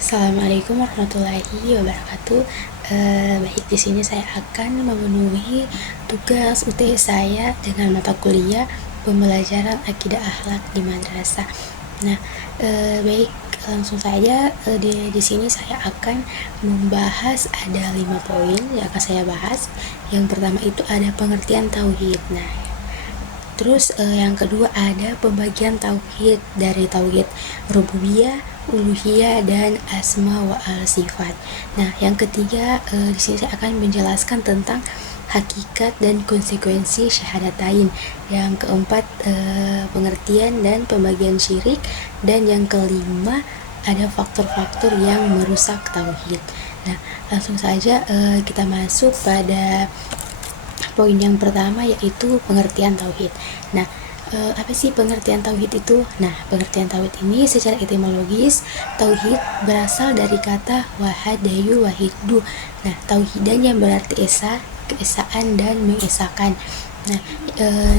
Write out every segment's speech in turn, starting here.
Assalamualaikum warahmatullahi wabarakatuh. Baik, di sini saya akan memenuhi tugas UTS saya dengan mata kuliah pembelajaran akidah akhlak di madrasah. Nah, baik, langsung saja. Di sini saya akan membahas ada 5 poin yang akan saya bahas. Yang pertama itu ada pengertian tauhid. Nah, terus yang kedua ada pembagian tauhid dari tauhid rububiyah, uluhiyah, dan asma wa al sifat. Nah, yang ketiga di sini saya akan menjelaskan tentang hakikat dan konsekuensi syahadatain. Yang keempat pengertian dan pembagian syirik, dan yang kelima ada faktor-faktor yang merusak tauhid. Nah, langsung saja kita masuk pada poin yang pertama, yaitu pengertian tauhid. Nah, apa sih pengertian tauhid itu? Nah, pengertian tauhid ini secara etimologis, tauhid berasal dari kata wahadayu wahidu. Nah, tauhidan yang berarti esa, keesaan dan mengesakan. Nah,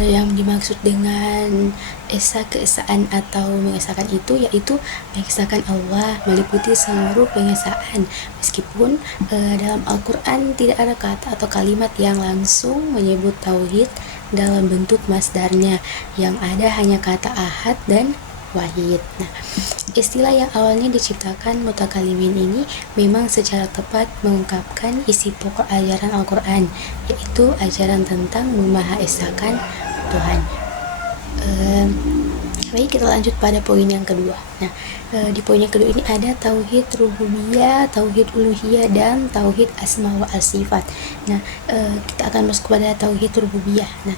yang dimaksud dengan esa, keesaan atau mengesahkan itu yaitu mengesahkan Allah, meliputi seluruh pengesaan. Meskipun dalam Al-Quran tidak ada kata atau kalimat yang langsung menyebut tauhid dalam bentuk masdarnya, yang ada hanya kata ahad dan wahid. Nah, istilah yang awalnya diciptakan mutakalimin ini memang secara tepat mengungkapkan isi pokok ajaran Al-Quran, yaitu ajaran tentang memahaesakan Tuhan. Baik, kita lanjut pada poin yang kedua. Nah, di poin yang kedua ini ada tauhid rububiyah, tauhid uluhiyah, dan tauhid asma wa sifat. Nah, kita akan masuk kepada tauhid rububiyah. Nah,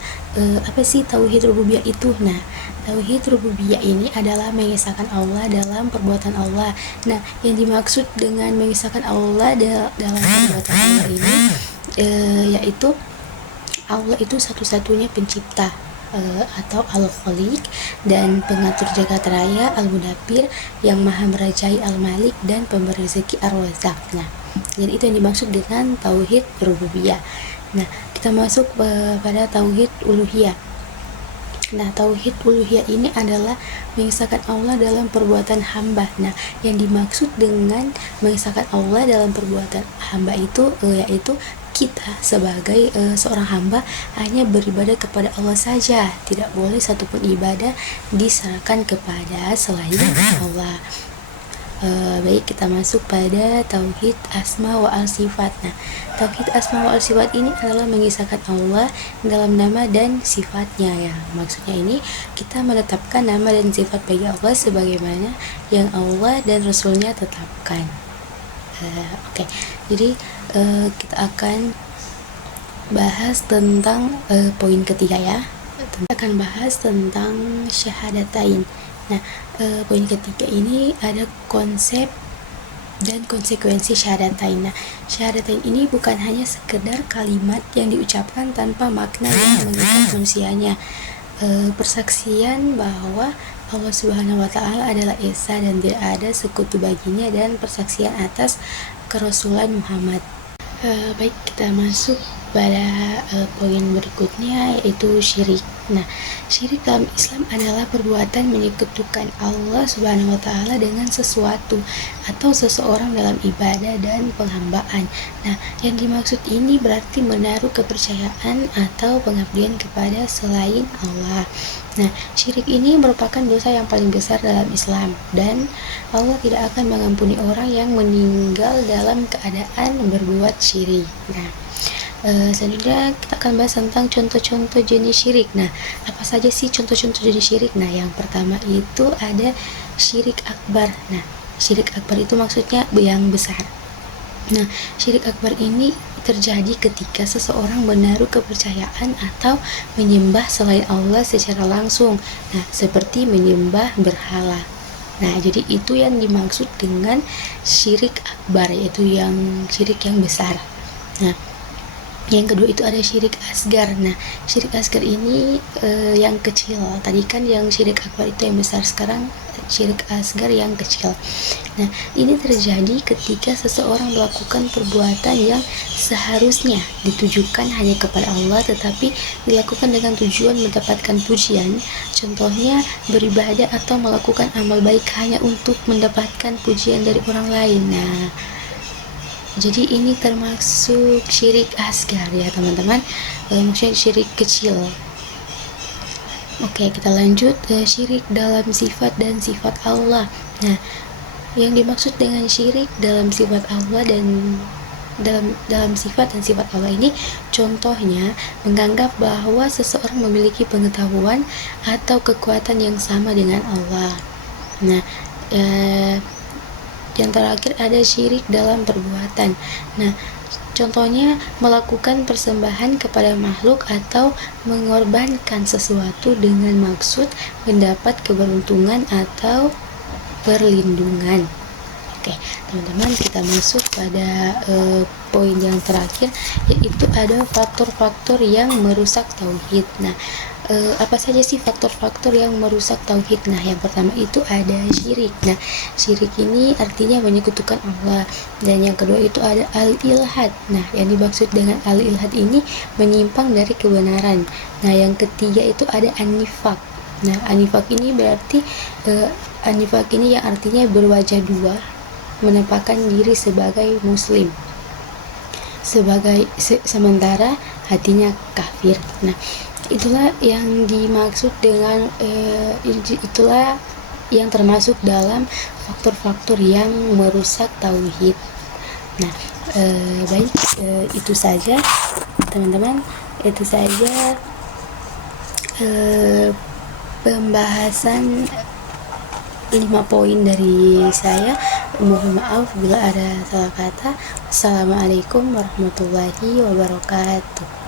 apa sih tauhid rububiyah itu? Nah, tauhid rububiyah ini adalah mengesahkan Allah dalam perbuatan Allah. Nah, yang dimaksud dengan mengesahkan Allah dalam perbuatan Allah ini yaitu Allah itu satu-satunya pencipta atau Al-Khaliq dan pengatur jagat raya, Al-Mudabbir yang maha merajai, Al-Malik dan pemberi rezeki, Ar-Razzaq. Nah, jadi itu yang dimaksud dengan tauhid rububiyah. Nah, kita masuk pada tauhid uluhiyah. Nah, tauhid uluhiyah ini adalah mengesahkan Allah dalam perbuatan hamba. Nah, yang dimaksud dengan mengesahkan Allah dalam perbuatan hamba itu yaitu kita sebagai seorang hamba hanya beribadah kepada Allah saja, tidak boleh satupun ibadah diserahkan kepada selain Allah. Baik, kita masuk pada tauhid asma wa al sifat. Nah, tauhid asma wa al sifat ini adalah mengisahkan Allah dalam nama dan sifatnya. Ya, maksudnya ini kita menetapkan nama dan sifat bagi Allah sebagaimana yang Allah dan Rasulnya tetapkan. Oke. Jadi kita akan bahas tentang poin ketiga ya. Kita akan bahas tentang syahadatain. Nah, poin ketiga ini ada konsep dan konsekuensi syahadatain. Nah, syahadatain ini bukan hanya sekedar kalimat yang diucapkan tanpa makna yang mengikat manusianya. Persaksian bahwa Allah Subhanahu wa Ta'ala adalah Esa dan tidak ada sekutu baginya, dan persaksian atas kerasulan Muhammad. Baik, kita masuk pada poin berikutnya, yaitu syirik. Nah, syirik dalam Islam adalah perbuatan menyekutukan Allah Subhanahu wa Ta'ala dengan sesuatu atau seseorang dalam ibadah dan penghambaan. Nah, yang dimaksud ini berarti menaruh kepercayaan atau pengabdian kepada selain Allah. Nah, syirik ini merupakan dosa yang paling besar dalam Islam, dan Allah tidak akan mengampuni orang yang meninggal dalam keadaan berbuat syirik. Nah, selanjutnya kita akan bahas tentang contoh-contoh jenis syirik. Nah, apa saja sih contoh-contoh jenis syirik? Nah, yang pertama itu ada syirik akbar. Nah, syirik akbar itu maksudnya yang besar. Nah, syirik akbar ini terjadi ketika seseorang menaruh kepercayaan atau menyembah selain Allah secara langsung. Nah, seperti menyembah berhala. Nah, jadi itu yang dimaksud dengan syirik akbar, yaitu yang syirik yang besar. Nah, Yang kedua itu ada syirik asgar. Nah, syirik asgar ini yang kecil. Tadi kan yang syirik akbar itu yang besar, sekarang syirik asgar yang kecil. Nah, ini terjadi ketika seseorang melakukan perbuatan yang seharusnya ditujukan hanya kepada Allah, tetapi dilakukan dengan tujuan mendapatkan pujian. Contohnya beribadah atau melakukan amal baik hanya untuk mendapatkan pujian dari orang lain. Nah, jadi ini termasuk syirik asgar ya teman-teman, maksudnya syirik kecil. Oke, kita lanjut ke syirik dalam sifat dan sifat Allah. Nah, yang dimaksud dengan syirik dalam sifat Allah dan dalam sifat dan sifat Allah ini, contohnya menganggap bahwa seseorang memiliki pengetahuan atau kekuatan yang sama dengan Allah. Nah, yang terakhir ada syirik dalam perbuatan. Nah, contohnya melakukan persembahan kepada makhluk atau mengorbankan sesuatu dengan maksud mendapat keberuntungan atau perlindungan. Oke, teman-teman, kita masuk pada poin yang terakhir, yaitu ada faktor-faktor yang merusak tauhid. Nah, apa saja sih faktor-faktor yang merusak tauhid? Nah, yang pertama itu ada syirik. Nah, syirik ini artinya menyekutukan Allah. Dan yang kedua itu ada al-ilhad. Nah, yang dimaksud dengan al-ilhad ini menyimpang dari kebenaran. Nah, yang ketiga itu ada an-nifaq. Nah, an-nifaq ini berarti an-nifaq ini yang artinya berwajah dua, menampakkan diri sebagai muslim sementara hatinya kafir. Nah, itulah yang dimaksud dengan itulah yang termasuk dalam faktor-faktor yang merusak tauhid. Nah, baik, itu saja teman-teman, itu saja pembahasan 5 poin dari saya. Mohon maaf bila ada salah kata. Assalamualaikum warahmatullahi wabarakatuh.